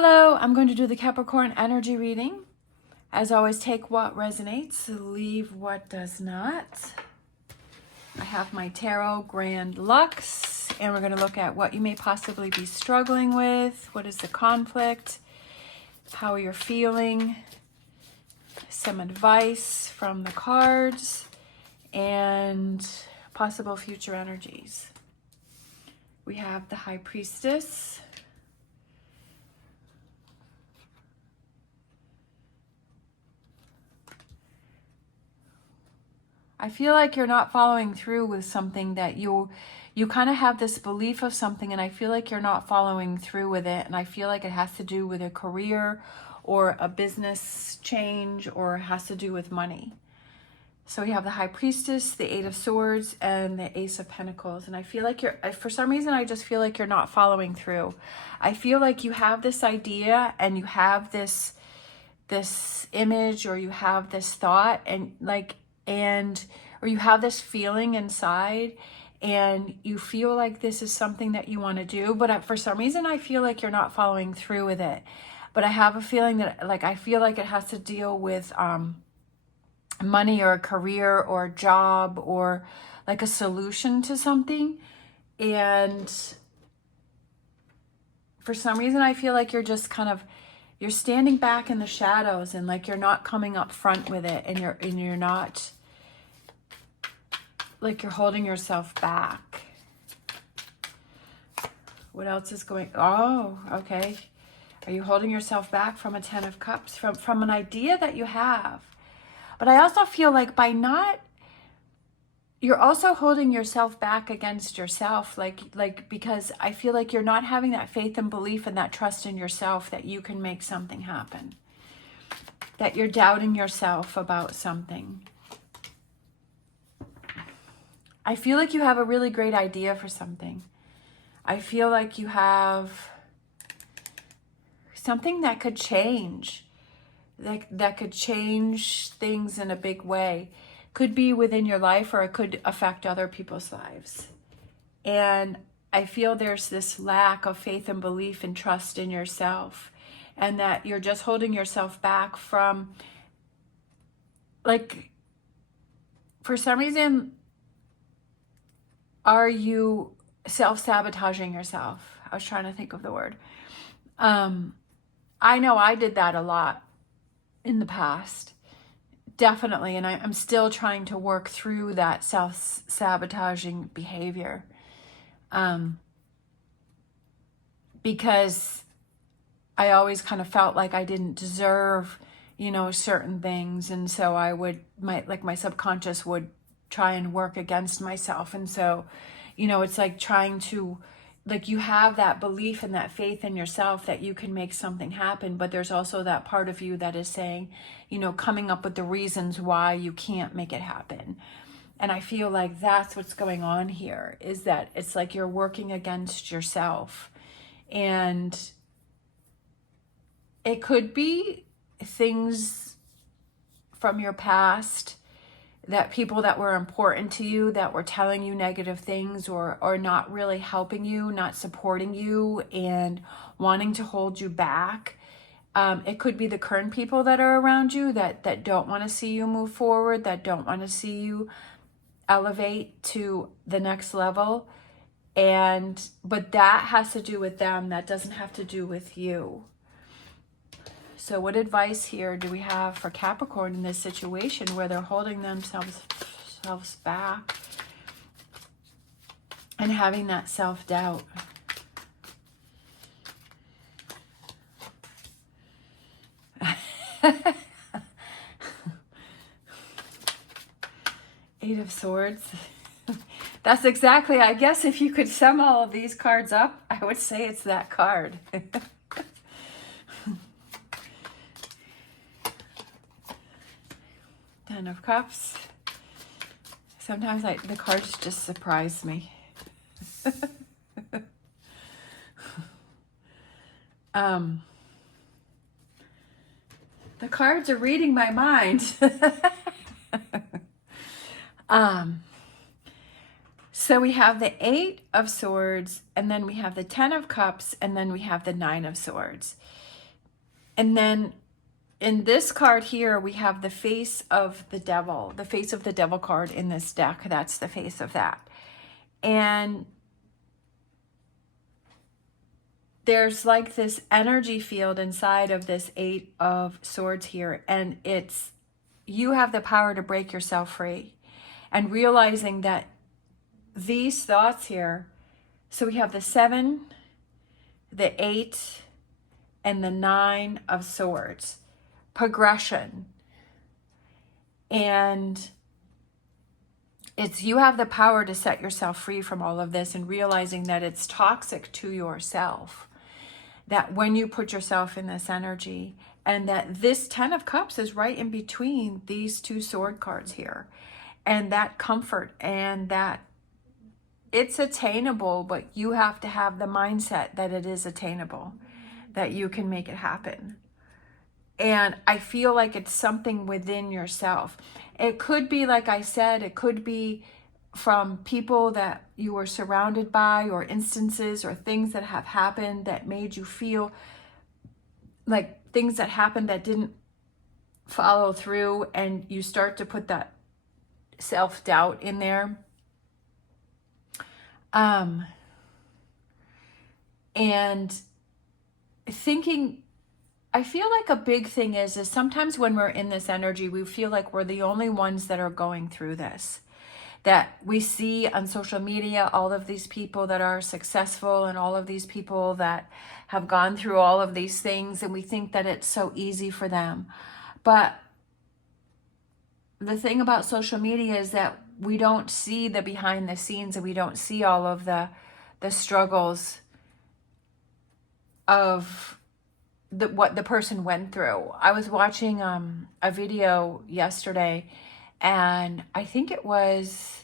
Hello, I'm going to do the Capricorn energy reading. As always, take what resonates, leave what does not. I have my Tarot Grand Lux, and we're going to look at what you may possibly be struggling with. What is the conflict? How you're feeling. Some advice from the cards, and possible future energies. We have the High Priestess. I feel like you're not following through with something that you kind of have this belief of something, and I feel like you're not following through with it, and I feel like it has to do with a career or a business change, or it has to do with money. So we have the High Priestess, the Eight of Swords, and the Ace of Pentacles, and I feel like for some reason, I just feel like you're not following through. I feel like you have this idea and you have this image, or you have this thought, or you have this feeling inside, and you feel like this is something that you want to do, but for some reason I feel like you're not following through with it. But I have a feeling that I feel like it has to deal with money, or a career, or a job, or like a solution to something. And for some reason I feel like you're just you're standing back in the shadows, and like you're not coming up front with it, and you're not, like you're holding yourself back. What else is going? Oh, okay. Are you holding yourself back from a Ten of Cups, from an idea that you have? But I also feel like you're also holding yourself back against yourself, because I feel like you're not having that faith and belief and that trust in yourself that you can make something happen. That you're doubting yourself about something. I feel like you have a really great idea for something. I feel like you have something that could change, that could change things in a big way. Could be within your life, or it could affect other people's lives. And I feel there's this lack of faith and belief and trust in yourself, and that you're just holding yourself back from, for some reason, are you self-sabotaging yourself? I was trying to think of the word. I know I did that a lot in the past. Definitely. And I'm still trying to work through that self-sabotaging behavior. Because I always kind of felt like I didn't deserve, certain things. And so my subconscious would try and work against myself. And so, it's like trying to, you have that belief and that faith in yourself that you can make something happen, but there's also that part of you that is saying, coming up with the reasons why you can't make it happen. And I feel like that's what's going on here, is that it's like you're working against yourself. And it could be things from your past, that people that were important to you, that were telling you negative things, or not really helping you, not supporting you, and wanting to hold you back. It could be the current people that are around you that don't want to see you move forward, that don't want to see you elevate to the next level. But that has to do with them. That doesn't have to do with you. So what advice here do we have for Capricorn in this situation where they're holding themselves back and having that self-doubt? Eight of Swords. That's exactly, I guess if you could sum all of these cards up, I would say it's that card. Ten of Cups. Sometimes the cards just surprise me. The cards are reading my mind. So we have the 8 of Swords, and then we have the 10 of Cups, and then we have the 9 of Swords. And then in this card here, we have the face of the devil card in this deck. That's the face of that. And there's like this energy field inside of this 8 of Swords here. And it's, you have the power to break yourself free. And realizing that these thoughts here, so we have the 7, the 8, and the 9 of Swords. Progression. And it's, you have the power to set yourself free from all of this, and realizing that it's toxic to yourself. That when you put yourself in this energy, and that this 10 of Cups is right in between these 2 sword cards here. And that comfort, and that it's attainable, but you have to have the mindset that it is attainable, that you can make it happen. And I feel like it's something within yourself. It could be, like I said, it could be from people that you were surrounded by, or instances or things that have happened that made you feel like things that happened that didn't follow through, and you start to put that self-doubt in there. And thinking, I feel like a big thing is sometimes when we're in this energy, we feel like we're the only ones that are going through this. That we see on social media all of these people that are successful, and all of these people that have gone through all of these things, and we think that it's so easy for them. But the thing about social media is that we don't see the behind the scenes, and we don't see all of the struggles of what the person went through. I was watching a video yesterday, and I think it was,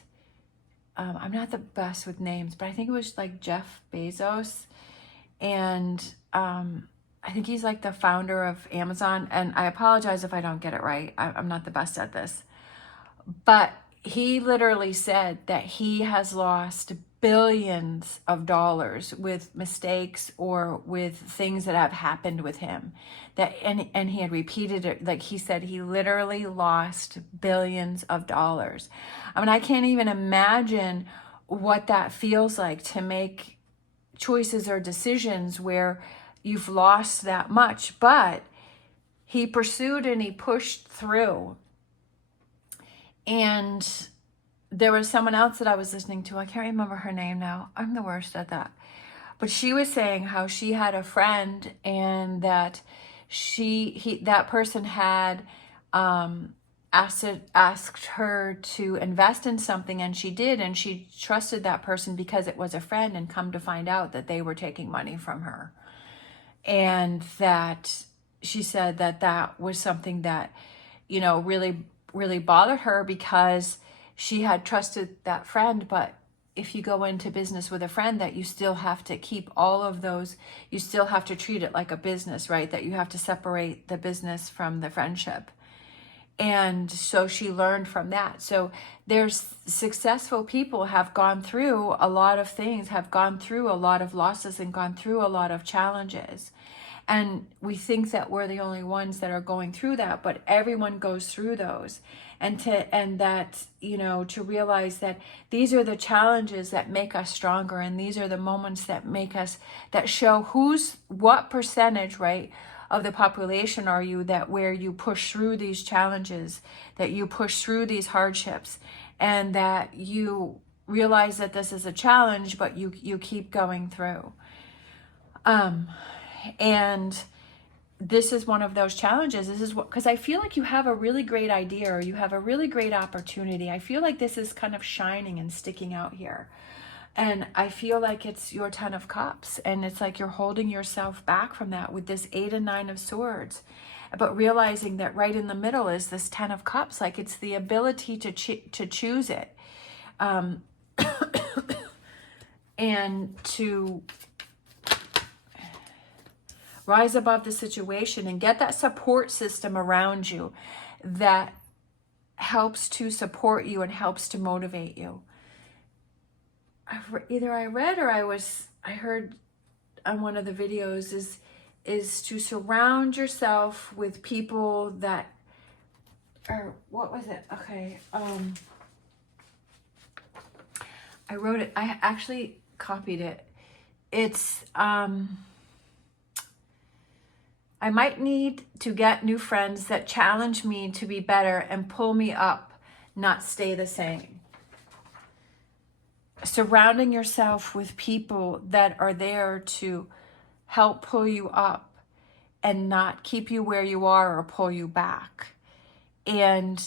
I'm not the best with names, but I think it was like Jeff Bezos. And I think he's like the founder of Amazon. And I apologize if I don't get it right. I'm not the best at this. But he literally said that he has lost billions of dollars with mistakes or with things that have happened with him. That and he had repeated it, like he said, he literally lost billions of dollars. I mean, I can't even imagine what that feels like, to make choices or decisions where you've lost that much. But he pursued and he pushed through. And there was someone else that I was listening to. I can't remember her name now. I'm the worst at that. But she was saying how she had a friend, and that that person had asked her to invest in something, and she did, and she trusted that person because it was a friend, and come to find out that they were taking money from her. And that she said that that was something that, you know, really bothered her, because she had trusted that friend. But if you go into business with a friend, that you still have to keep all of those, you still have to treat it like a business, right? That you have to separate the business from the friendship. And so she learned from that. So there's successful people have gone through a lot of things, have gone through a lot of losses, and gone through a lot of challenges. And we think that we're the only ones that are going through that, but everyone goes through those. And that, you know, to realize that these are the challenges that make us stronger, and these are the moments that make us, that show what percentage, right, of the population are you, that where you push through these challenges, that you push through these hardships, and that you realize that this is a challenge, but you keep going through. And this is one of those challenges. This is what, because I feel like you have a really great idea, or you have a really great opportunity. I feel like this is kind of shining and sticking out here. And I feel like it's your 10 of Cups, and it's like you're holding yourself back from that with this 8 and 9 of Swords. But realizing that right in the middle is this 10 of Cups, like it's the ability to choose it. And to rise above the situation and get that support system around you that helps to support you and helps to motivate you. either I read or I heard on one of the videos is to surround yourself with people that are, what was it? Okay. I wrote it. I actually copied it. It's, I might need to get new friends that challenge me to be better and pull me up, not stay the same. Surrounding yourself with people that are there to help pull you up and not keep you where you are or pull you back. And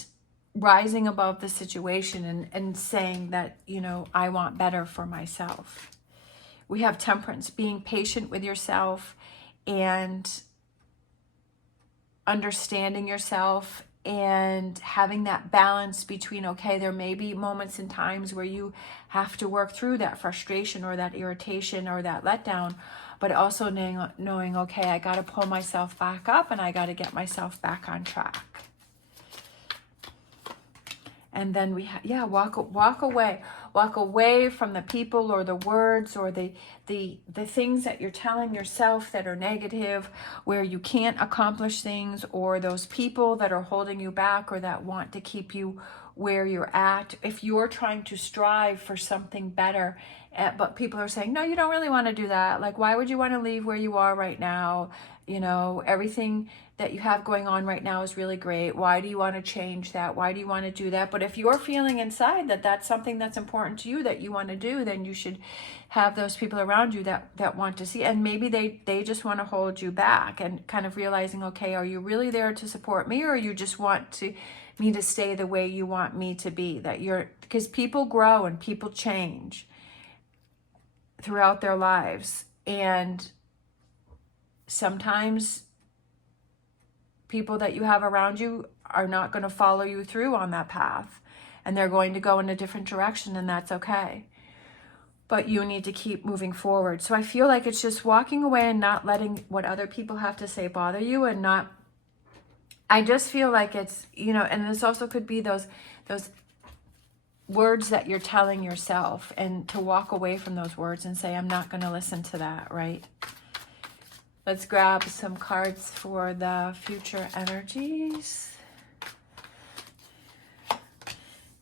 rising above the situation and saying that, you know, I want better for myself. We have temperance, being patient with yourself and understanding yourself and having that balance between, okay, there may be moments and times where you have to work through that frustration or that irritation or that letdown, but also knowing, okay, I got to pull myself back up and I got to get myself back on track. And then walk away from the people or the words or the things that you're telling yourself that are negative, where you can't accomplish things, or those people that are holding you back or that want to keep you where you're at. If you're trying to strive for something better, but people are saying, no, you don't really want to do that. Like, why would you want to leave where you are right now? You know, everything that you have going on right now is really great. Why do you want to change that? Why do you want to do that? But if you're feeling inside that that's something that's important to you that you want to do, then you should have those people around you that want to see. And maybe they just want to hold you back, and kind of realizing, okay, are you really there to support me, or you just want me to stay the way you want me to be? Because people grow and people change throughout their lives. And sometimes people that you have around you are not going to follow you through on that path, and they're going to go in a different direction, and that's okay. But you need to keep moving forward. So I feel like it's just walking away and not letting what other people have to say bother you, and not, I just feel like it's, you know, and this also could be those words that you're telling yourself, and to walk away from those words and say, I'm not going to listen to that, right? Let's grab some cards for the future energies.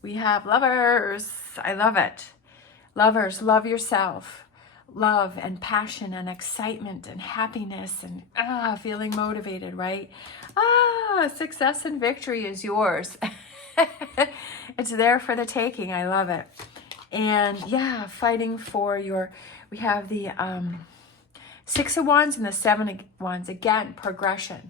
We have Lovers. I love it. Lovers, love yourself. Love and passion and excitement and happiness and feeling motivated, right? Success and victory is yours. It's there for the taking. I love it. And yeah, fighting for we have the Six of Wands and the Seven of Wands. Again, progression.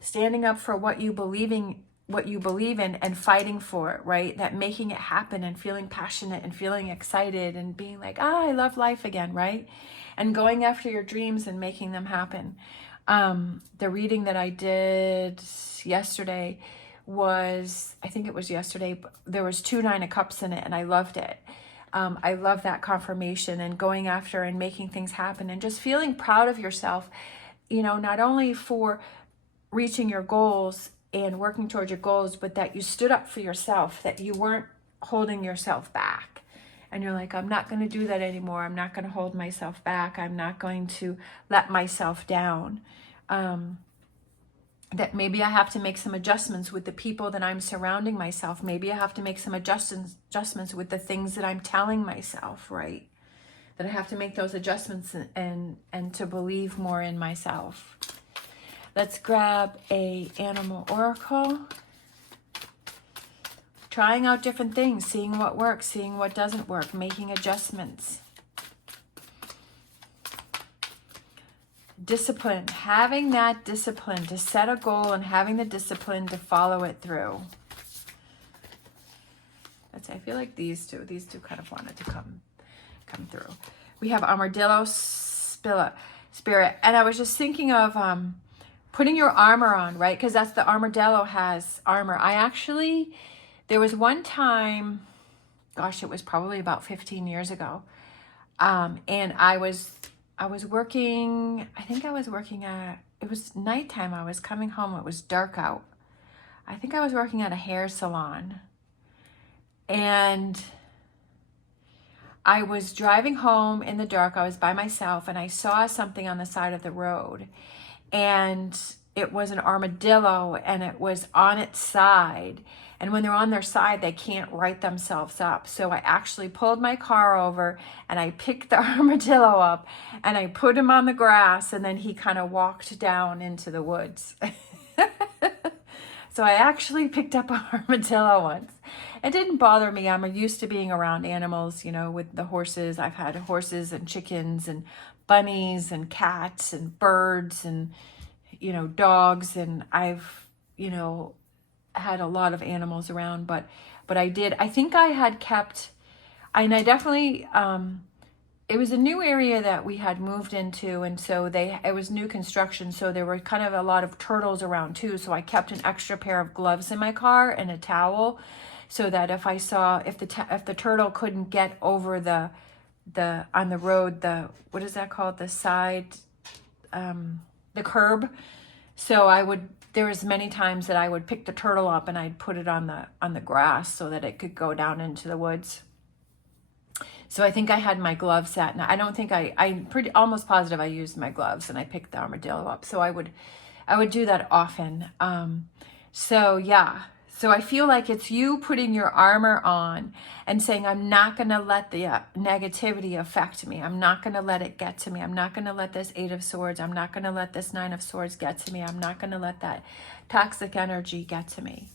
Standing up for what you believe in and fighting for it, right? That making it happen and feeling passionate and feeling excited and being like, I love life again, right? And going after your dreams and making them happen. The reading that I did yesterday was, I think it was yesterday, there was 2 Nine of Cups in it, and I loved it. I love that confirmation and going after and making things happen and just feeling proud of yourself, you know, not only for reaching your goals and working towards your goals, but that you stood up for yourself, that you weren't holding yourself back. And you're like, I'm not going to do that anymore. I'm not going to hold myself back. I'm not going to let myself down. That maybe I have to make some adjustments with the people that I'm surrounding myself. Maybe I have to make some adjustments with the things that I'm telling myself, right? That I have to make those adjustments and to believe more in myself. Let's grab a animal oracle. Trying out different things, seeing what works, seeing what doesn't work, making adjustments. Discipline, having that discipline to set a goal and having the discipline to follow it through. I feel like these two kind of wanted to come through. We have Armadillo Spirit, and I was just thinking of putting your armor on, right? Because that's the armadillo has armor. There was one time, gosh, it was probably about 15 years ago, and I was working, it was nighttime. I was coming home. It was dark out. I think I was working at a hair salon. And I was driving home in the dark. I was by myself and I saw something on the side of the road, and it was an armadillo, and it was on its side. And when they're on their side, they can't right themselves up. So I actually pulled my car over and I picked the armadillo up and I put him on the grass, and then he kind of walked down into the woods. So I actually picked up an armadillo once. It didn't bother me. I'm used to being around animals, you know, with the horses. I've had horses and chickens and bunnies and cats and birds and, you know, dogs. And I've, you know, had a lot of animals around, but I think I had kept, and I definitely, it was a new area that we had moved into, and so it was new construction, so there were kind of a lot of turtles around too. So I kept an extra pair of gloves in my car and a towel, so that if the turtle couldn't get over the on the road, what is that called, the side, the curb. So there was many times that I would pick the turtle up and I'd put it on the grass so that it could go down into the woods. So I think I had my gloves set, and I don't think I'm pretty almost positive I used my gloves and I picked the armadillo up. So I would do that often. So yeah. So I feel like it's you putting your armor on and saying, I'm not going to let the negativity affect me. I'm not going to let it get to me. I'm not going to let this 8 of Swords. I'm not going to let this 9 of Swords get to me. I'm not going to let that toxic energy get to me.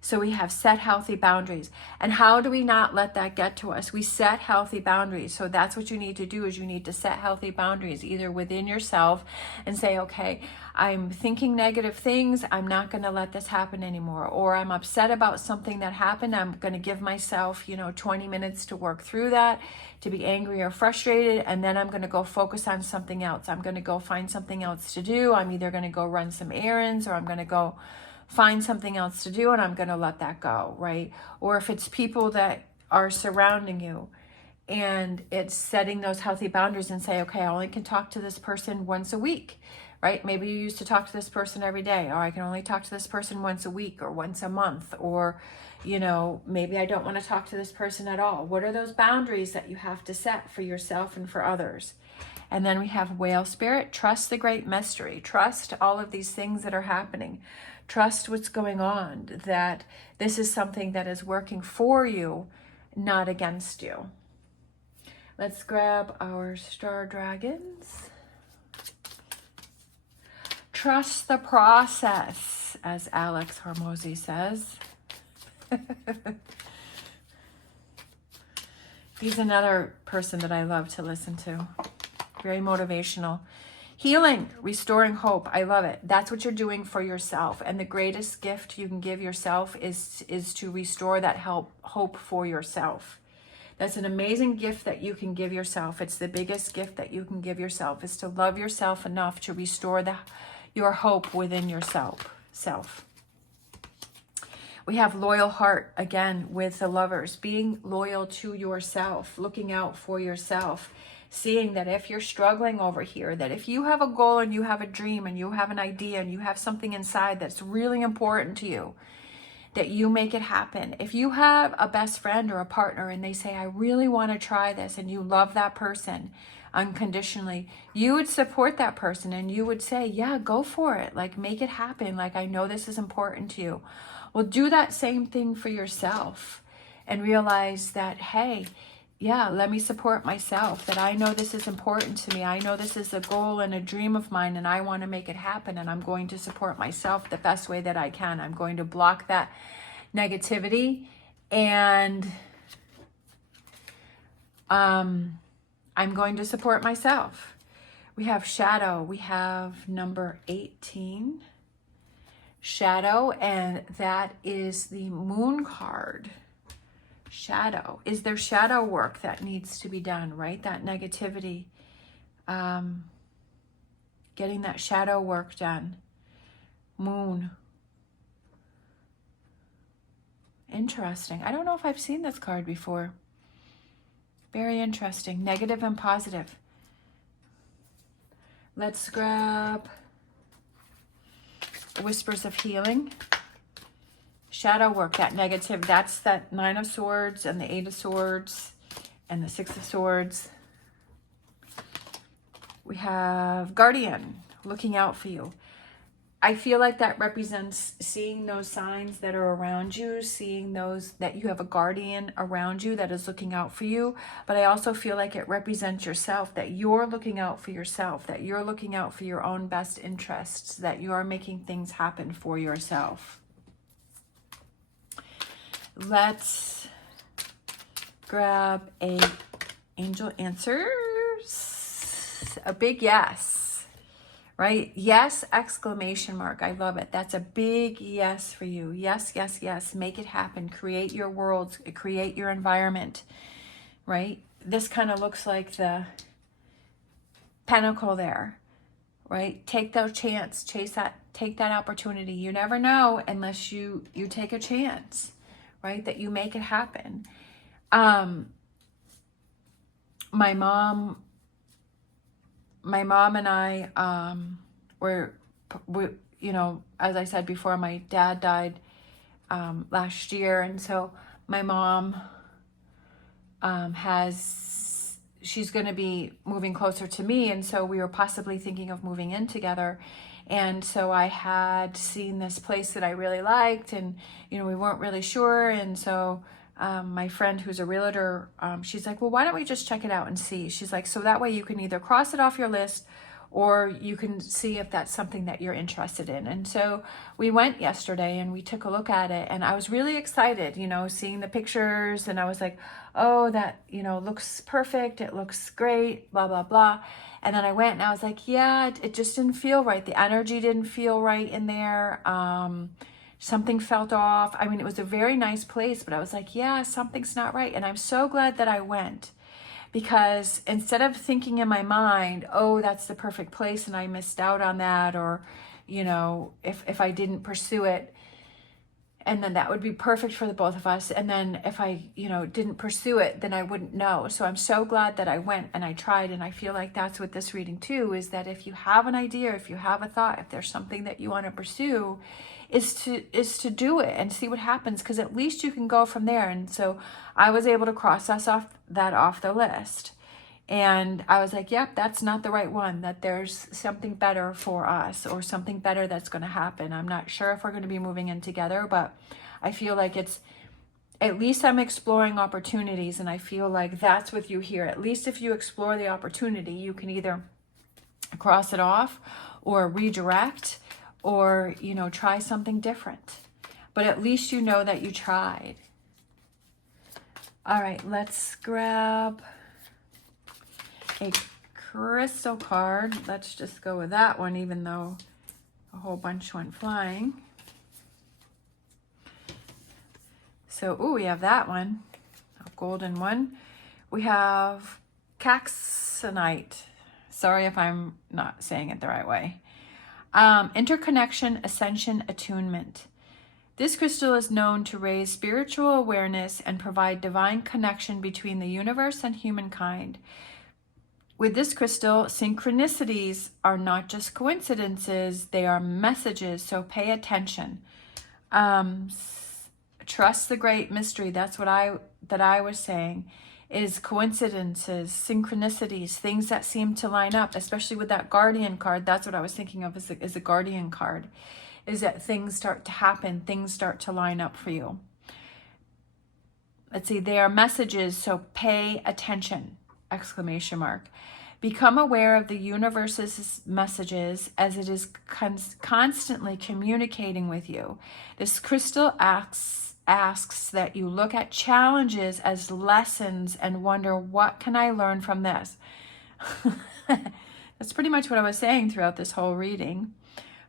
So we have set healthy boundaries. And how do we not let that get to us? We set healthy boundaries. So that's what you need to do, is you need to set healthy boundaries, either within yourself and say, okay, I'm thinking negative things. I'm not going to let this happen anymore. Or I'm upset about something that happened. I'm going to give myself, 20 minutes to work through that, to be angry or frustrated. And then I'm going to go focus on something else. I'm going to go find something else to do. I'm either going to go run some errands, or I'm going to go find something else to do, and I'm going to let that go, right? Or if it's people that are surrounding you, and it's setting those healthy boundaries and say, okay, I only can talk to this person once a week, right? Maybe you used to talk to this person every day, or I can only talk to this person once a week or once a month, or, maybe I don't want to talk to this person at all. What are those boundaries that you have to set for yourself and for others? And then we have Whale Spirit. Trust the great mystery. Trust all of these things that are happening. Trust what's going on, that this is something that is working for you, not against you. Let's grab our star dragons. Trust the process, as Alex Hormozy says. He's another person that I love to listen to. Very motivational. Healing, restoring hope. I love it. That's what you're doing for yourself. And the greatest gift you can give yourself is to restore that hope for yourself. That's an amazing gift that you can give yourself. It's the biggest gift that you can give yourself, is to love yourself enough to restore your hope within yourself. We have loyal heart, again, with the Lovers. Being loyal to yourself, looking out for yourself. Seeing that if you're struggling over here, that if you have a goal and you have a dream and you have an idea and you have something inside that's really important to you, that you make it happen. If you have a best friend or a partner and they say, I really want to try this, and you love that person unconditionally, you would support that person and you would say, yeah, go for it. Like, make it happen. Like, I know this is important to you. Well, do that same thing for yourself and realize that, hey, yeah, let me support myself, that I know this is important to me. I know this is a goal and a dream of mine, and I want to make it happen, and I'm going to support myself the best way that I can. I'm going to block that negativity, and I'm going to support myself. We have Shadow. We have number 18. Shadow, and that is the Moon card. Shadow. Is there shadow work that needs to be done, right? That negativity, getting that shadow work done. Moon. Interesting. I don't know if I've seen this card before. Very interesting. Negative and positive. Let's grab Whispers of Healing. Shadow work, that negative, that's that 9 of Swords and the 8 of Swords. and the Six of Swords. We have Guardian, looking out for you. I feel like that represents seeing those signs that are around you, seeing those that you have a guardian around you that is looking out for you. But I also feel like it represents yourself, that you're looking out for yourself, that you're looking out for your own best interests, that you are making things happen for yourself. Let's grab a angel answers. A big yes, right? Yes, exclamation mark. I love it. That's a big yes for you. Yes, yes, yes. Make it happen. Create your worlds. Create your environment, right? This kind of looks like the pentacle there, right? Take that chance. Chase that. Take that opportunity. You never know unless you take a chance, right? That you make it happen. My mom and I were, you know, as I said before, my dad died last year, and so my mom she's going to be moving closer to me, and so we were possibly thinking of moving in together. And so I had seen this place that I really liked, and you know, we weren't really sure, and so my friend who's a realtor, she's like, well, why don't we just check it out and see? She's like, so that way you can either cross it off your list or you can see if that's something that you're interested in. And so we went yesterday and we took a look at it, and I was really excited, you know, seeing the pictures, and I was like, oh, that, you know, looks perfect. It looks great, blah, blah, blah. And then I went and I was like, yeah, it just didn't feel right. The energy didn't feel right in there. Something felt off. I mean, it was a very nice place, but I was like, yeah, something's not right. And I'm so glad that I went, because instead of thinking in my mind, oh, that's the perfect place and I missed out on that, or, you know, if I didn't pursue it, and then that would be perfect for the both of us. And then if I, you know, didn't pursue it, then I wouldn't know. So I'm so glad that I went and I tried. And I feel like that's what this reading too, is that if you have an idea, if you have a thought, if there's something that you want to pursue, is to do it and see what happens, because at least you can go from there. And so I was able to cross us off the list. And I was like, yep, that's not the right one, that there's something better for us, or something better that's going to happen. I'm not sure if we're going to be moving in together, but I feel like it's, at least I'm exploring opportunities, and I feel like that's with you here. At least if you explore the opportunity, you can either cross it off or redirect, or, you know, try something different. But at least you know that you tried. All right, let's grab a crystal card. Let's just go with that one, even though a whole bunch went flying. So, ooh, we have that one, a golden one. We have Caxonite. Sorry if I'm not saying it the right way. Interconnection, ascension, attunement. This crystal is known to raise spiritual awareness and provide divine connection between the universe and humankind. With this crystal, synchronicities are not just coincidences, they are messages, so pay attention. Trust the great mystery. That's what I was saying, is coincidences, synchronicities, things that seem to line up, especially with that guardian card. That's what I was thinking of as a guardian card, is that things start to happen, things start to line up for you. Let's see, they are messages, so pay attention, exclamation mark. Become aware of the universe's messages as it is constantly communicating with you. This crystal asks that you look at challenges as lessons and wonder, what can I learn from this? That's pretty much what I was saying throughout this whole reading.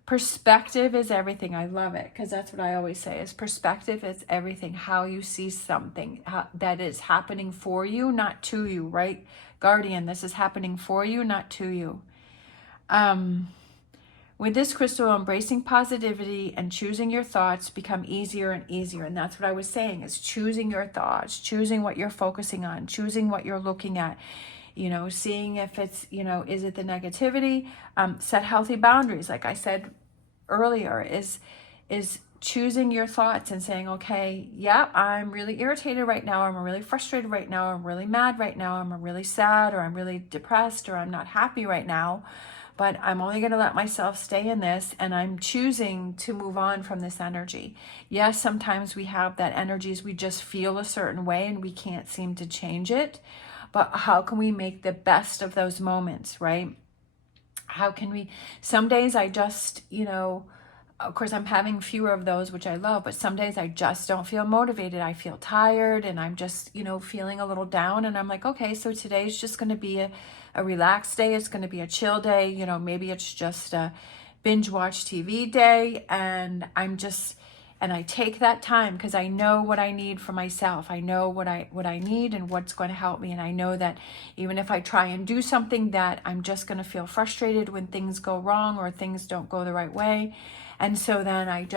Perspective is everything. I love it, because that's what I always say, is perspective is everything. How you see something that is happening for you, not to you, right? Guardian, this is happening for you, not to you. With this crystal, embracing positivity and choosing your thoughts become easier and easier. And that's what I was saying, is choosing your thoughts, choosing what you're focusing on, choosing what you're looking at, you know, seeing if it's, you know, is it the negativity? Set healthy boundaries. Like I said earlier, is choosing your thoughts and saying, okay, yeah, I'm really irritated right now, I'm really frustrated right now, I'm really mad right now, I'm really sad, or I'm really depressed, or I'm not happy right now, but I'm only going to let myself stay in this, and I'm choosing to move on from this energy. Yes, sometimes we have that energies, we just feel a certain way and we can't seem to change it, but how can we make the best of those moments, right? How can we, some days I just, of course, I'm having fewer of those, which I love, but some days I just don't feel motivated. I feel tired and I'm just, feeling a little down. And I'm like, okay, so today's just going to be a relaxed day. It's going to be a chill day. Maybe it's just a binge watch TV day. And I take that time because I know what I need for myself. I know what I need and what's going to help me. And I know that even if I try and do something, that I'm just going to feel frustrated when things go wrong or things don't go the right way. And so then I'm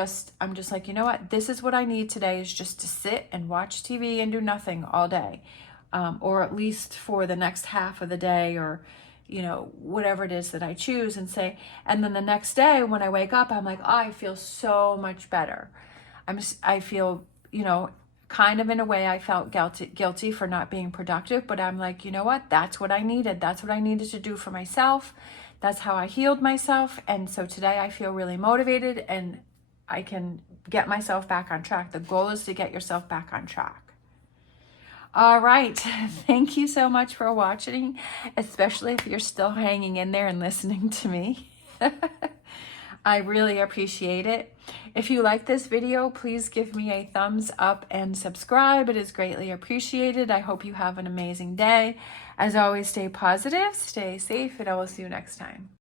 just like, you know what? This is what I need today, is just to sit and watch TV and do nothing all day. Or at least for the next half of the day, or, whatever it is that I choose, and then the next day when I wake up, I'm like, oh, I feel so much better. I feel, kind of in a way I felt guilty for not being productive, but I'm like, you know what? That's what I needed. That's what I needed to do for myself. That's how I healed myself. And so today I feel really motivated and I can get myself back on track. The goal is to get yourself back on track. All right. Thank you so much for watching, especially if you're still hanging in there and listening to me. I really appreciate it. If you like this video, please give me a thumbs up and subscribe. It is greatly appreciated. I hope you have an amazing day. As always, stay positive, stay safe, and I will see you next time.